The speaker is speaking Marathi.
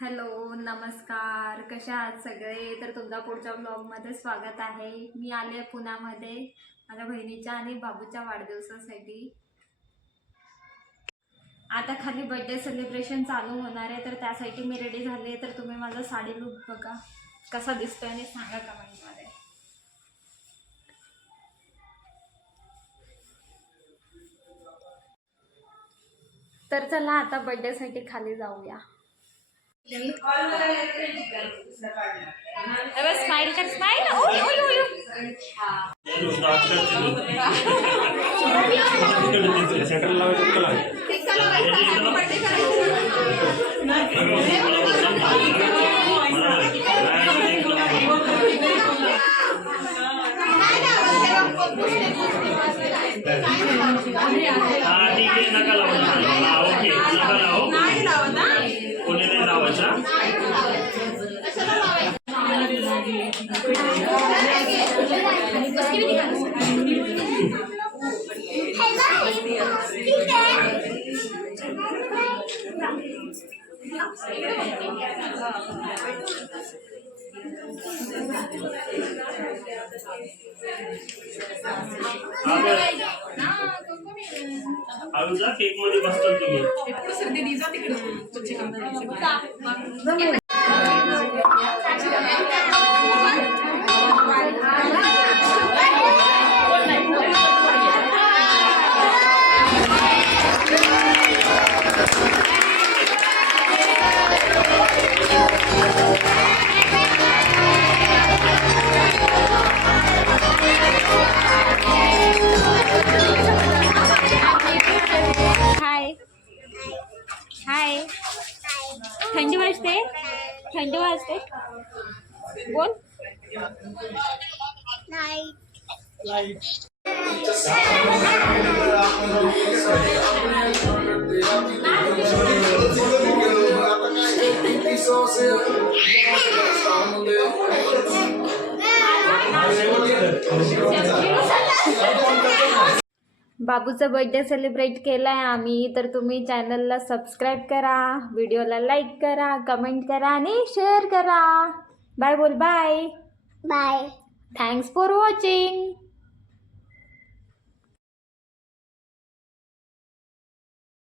हॅलो नमस्कार, कशा आहात सगळे. तर तुमचा पुढच्या ब्लॉगमध्ये स्वागत आहे. मी आले पुण्यामध्ये माझ्या बहिणीच्या आणि बाबूच्या वाढदिवसासाठी. आता खाली बर्थडे सेलिब्रेशन चालू होणार आहे, तर त्यासाठी मी रेडी झाले. तर तुम्ही माझा साडी लुक बघा कसा दिसतोय आणि सांगा कमेंटमध्ये. तर चला आता बर्थडेसाठी खाली जाऊया. बस स्माइल कर, स्माइल. ओय ओय ओय आलूचा केक मध्ये बसतो तुम्ही. हाय, थंडी वाजते, थंडी वाजते. बोल. बाबूचा बर्थडे सेलिब्रेट केलाय आम्ही. तर तुम्ही चॅनलला सबस्क्राईब करा, व्हिडिओला लाईक करा, कमेंट करा आणि शेअर करा. बाय बोल. Bye bye. Thanks for watching.